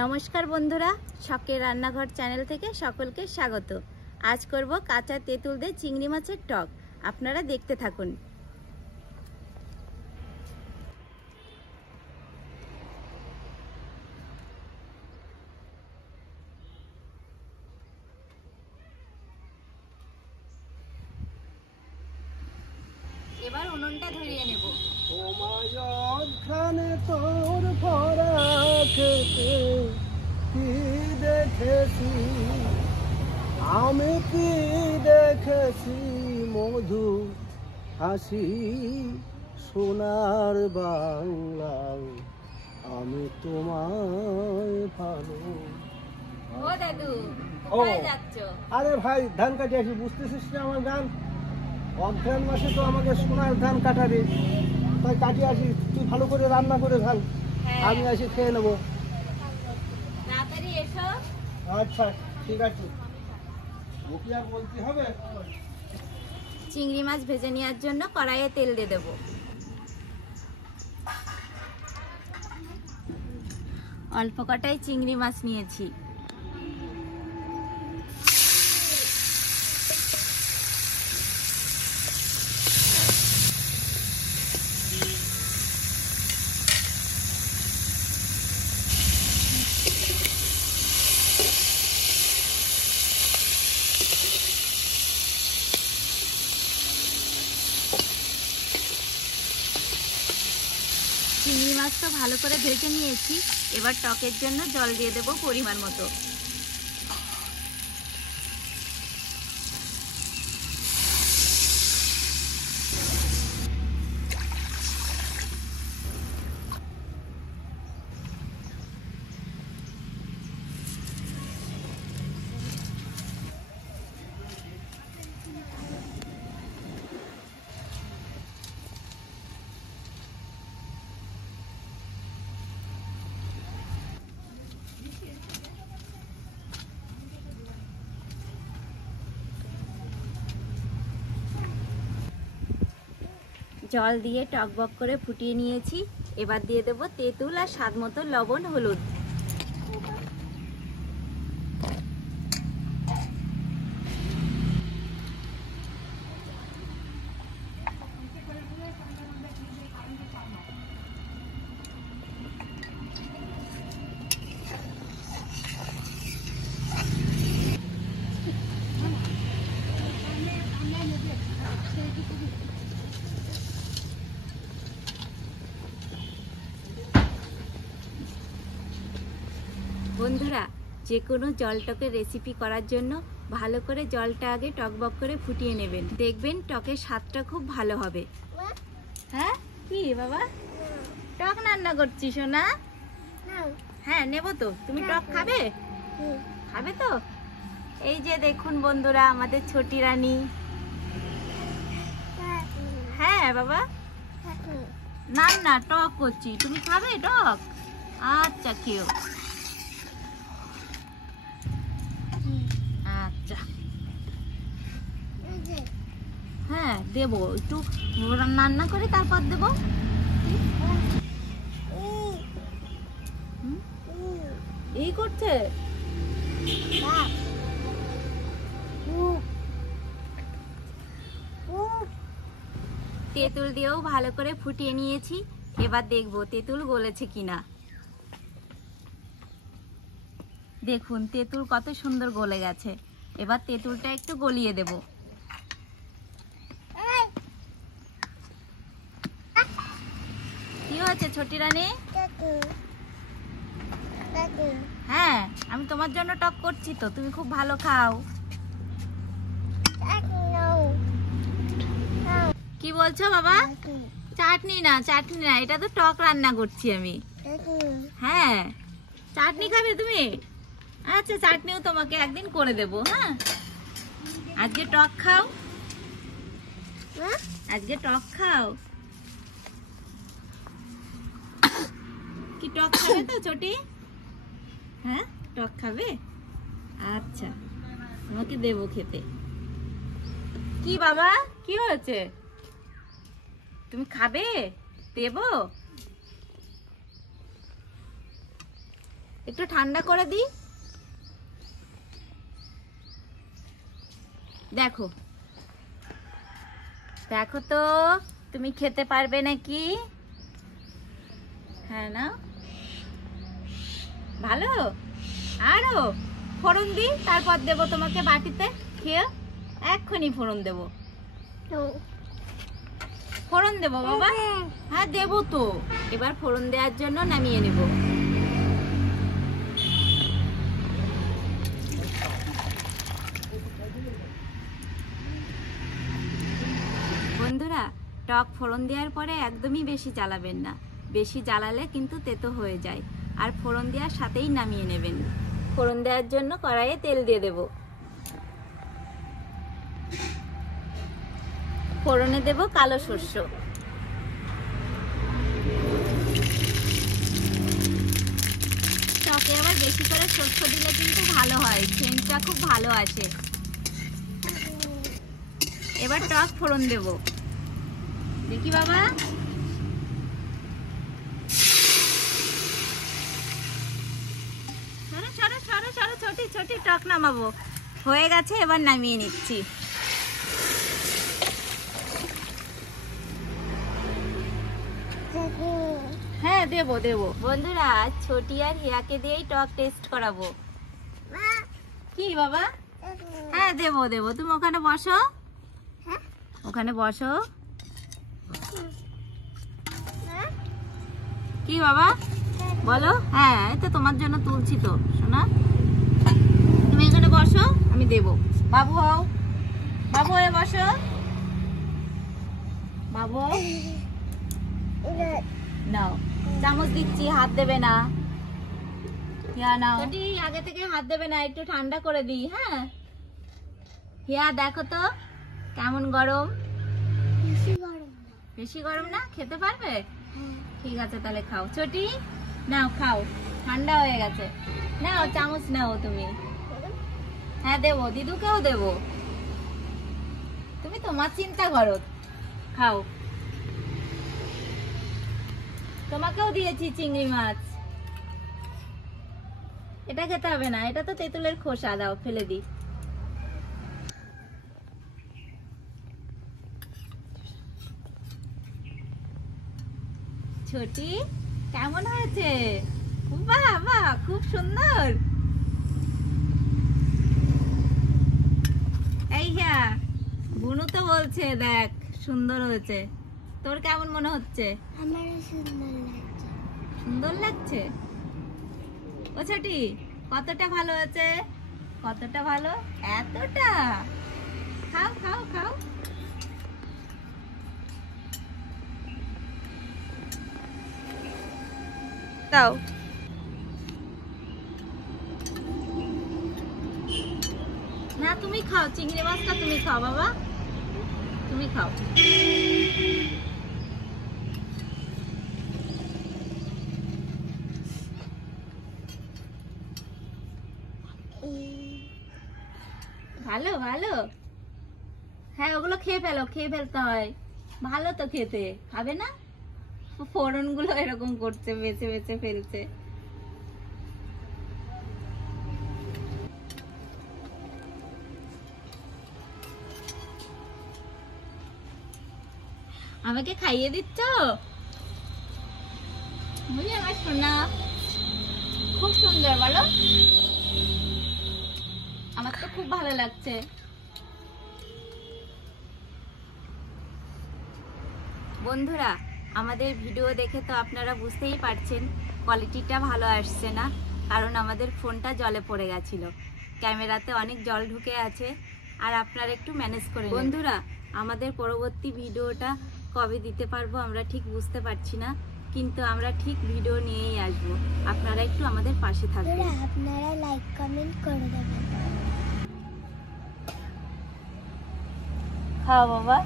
নমস্কার বন্ধুরা, শখের রান্নাঘর চ্যানেল থেকে সকলকে স্বাগত। আজ করব কাঁচা তেঁতুল দিয়ে চিংড়ি মাছের টক। আপনারা দেখতে থাকুন। এবার উনুনটা ধরিয়ে নেব। তোর ভরা খেতে কি দেখেছি আমি, কি দেখেছি মধু হাসি সোনার বাংলায় আমি তোমায় ভালো। ও দাদু, কোথায় যাচ্ছ? আরে ভাই, ধান কাটি আসি। বুঝতেছিস না আমার গান? অঘ্রাণ মাসে তো আমাকে সোনার ধান কাটাবে, তাই কাটি আসি। তুই ভালো করে রান্না করে ধান, আমি আসি খেয়ে নেবো। তাড়াতাড়ি এসো। আচ্ছা ঠিক আছে, ওকে আর বলতে হবে। চিংড়ি মাছ ভেজে নেওয়ার জন্য কড়াইয়ে তেল দিয়ে দেব। অল্প কটাই চিংড়ি মাছ নিয়েছি। চিংড়ি মাছ তো ভালো করে ভেজে নিয়েছি। এবার টকের জন্য জল দিয়ে দেব পরিমাণ মতো। জল দিয়ে টকবক করে ফুটিয়ে নিয়েছি। এবার দিয়ে দেব তেঁতুল আর স্বাদ মতো লবণ, হলুদ। বন্ধুরা, যে কোনো জল টকের রেসিপি করার জন্য ভালো করে জলটা আগে টকবক করে ফুটিয়ে নেবেন। দেখবেন টকের স্বাদটা খুব ভালো হবে। হ্যাঁ কি বাবা, টক রান্না করছিস না? হ্যাঁ নেব তো। তুমি টক খাবে? খাবে তো? এই যে দেখুন বন্ধুরা, আমাদের ছোটি রানী। হ্যাঁ বাবা, না না টক করছি, তুমি খাবে টক? আচ্ছা খেও। আচ্ছা হ্যাঁ দেবো, একটু রান্না করে তারপর দেবো। এই করছে তেঁতুল দিয়েও ভালো করে ফুটিয়ে নিয়েছি। এবার দেখবো তেঁতুল গলেছে কিনা। দেখুন তেঁতুল কত সুন্দর গলে গেছে। এবার তেঁতুলটা একটু গলিয়ে দেব। কি হয়েছে ছোটি রানী? হ্যাঁ আমি তোমার জন্য টক করছি তো, তুমি খুব ভালো খাও। কি বলছো বাবা? চাটনি না, চাটনি না, এটা তো টক রান্না করছি আমি। হ্যাঁ চাটনি খাবে তুমি? আচ্ছা চাটনিও তোমাকে একদিন করে দেবো। হ্যাঁ আজকে টক খাও, আজকে টক খাও। কি টক খাবে তো ছোটি? হ্যাঁ টক খাবে? আচ্ছা তোমাকে দেবো খেতে। কি বাবা, কি হয়েছে? তুমি খাবে? দেবো? একটু ঠান্ডা করে দিই। দেখো দেখো তো তুমি খেতে পারবে নাকি? হ্যাঁ না, ভালো। আরো ফোড়ন দিই, তারপর দেবো তোমাকে বাটিতে, খেয়ে এক্ষুনি ফোড়ন দেবো। ফোড়ন দেবো বাবা? হ্যাঁ দেবো তো। এবার ফোড়ন দেওয়ার জন্য নামিয়ে নেব। বন্ধুরা, টক ফোড়ন দেওয়ার পরে একদমই বেশি জ্বালাবেন না, বেশি জ্বালালে কিন্তু তেতো হয়ে যায়। আর ফোড়ন দেওয়ার সাথেই নামিয়ে নেবেন। ফোড়ন দেওয়ার জন্য কড়াইয়ে তেল দিয়ে দেব। ফোড়নে দেব কালো সর্ষে। টকে আবার বেশি করে সর্ষে দিলে কিন্তু ভালো হয়, সেন্টটা খুব ভালো আসে। এবার টক ফোড়ন দেব। দেখি বাবা, সরো সরো সরো, ছোটি ছোটি টক নামাবো। হয়ে গেছে, এবার নামিয়ে নিচ্ছি। হ্যাঁ দেবো দেবো। বন্ধুরা, ছোটি আর হিয়াকে দিয়েই টক টেস্ট করাবো। কি বাবা? হ্যাঁ দেবো দেবো, তুমি ওখানে বসো, ওখানে বসো। কি বাবা বলো? হ্যাঁ এই তো তোমার জন্য তুলছি তো শোনা, তুমি এখানে বসো, আমি দেবো। বাবু হও, বাবু হয়ে বসো। বাবু নাও, চামচ দিচ্ছি, হাত দেবে না। হিয়া নাও, আগে থেকে হাত দেবে না, একটু ঠান্ডা করে দিই। হ্যাঁ হিয়া দেখো তো কেমন গরম। বেশি গরম না, খেতে পারবে? ঠিক আছে তাহলে খাও। ছোটি নাও খাও, ঠান্ডা হয়ে গেছে। নাও চামচ নাও তুমি। হ্যাঁ দেবো, দিদুকেও দেবো, তুমি তোমার চিন্তা করো। খাও, তোমাকেও দিয়েছি চিংড়ি মাছ। এটা খেতে হবে না, এটা তো তেঁতুলের খোসা, দাও ফেলে দিই। ছোটি কেমন হয়েছে? বাহ বাহ, খুব সুন্দর। এই হ্যাঁ, বুনু তো বলছে দেখ সুন্দর হয়েছে। তোর কেমন মনে হচ্ছে? আমারও সুন্দর লাগছে। সুন্দর লাগছে? ও ছোটি, কতটা ভালো হয়েছে? কতটা ভালো? এতটা? খাও খাও খাও। দাও। না তুমি খাও, চিংড়ি মাছটা তুমি খাও বাবা, তুমি খাও। ভালো ভালো। হ্যাঁ ওগুলো খেয়ে ফেলো, খেয়ে ফেলতে হয়, ভালো তো খেতে। খাবে না? ফোড়ন গুলো এরকম করছে, বেছে বেছে ফেলছে। আমাকে খাইয়ে দিচ্ছ? বুঝলি আমার সোনা, খুব সুন্দর। বলো, আমার তো খুব ভালো লাগছে। বন্ধুরা, আমাদের ভিডিও দেখে তো আপনারা বুঝতেই পারছেন কোয়ালিটিটা ভালো আসছে না, কারণ আমাদের ফোনটা জলে পড়ে গেছিল, ক্যামেরাতে অনেক জল ঢুকে আছে। আর আপনারা একটু ম্যানেজ করে নিন। বন্ধুরা, আমাদের পরবর্তী ভিডিওটা কবে দিতে পারবো আমরা ঠিক বুঝতে পারছি না, কিন্তু আমরা ঠিক ভিডিও নিয়েই আসবো। আপনারা একটু আমাদের পাশে থাকবেন। আপনারা লাইক কমেন্ট করে দেবেন। খাও বাবা।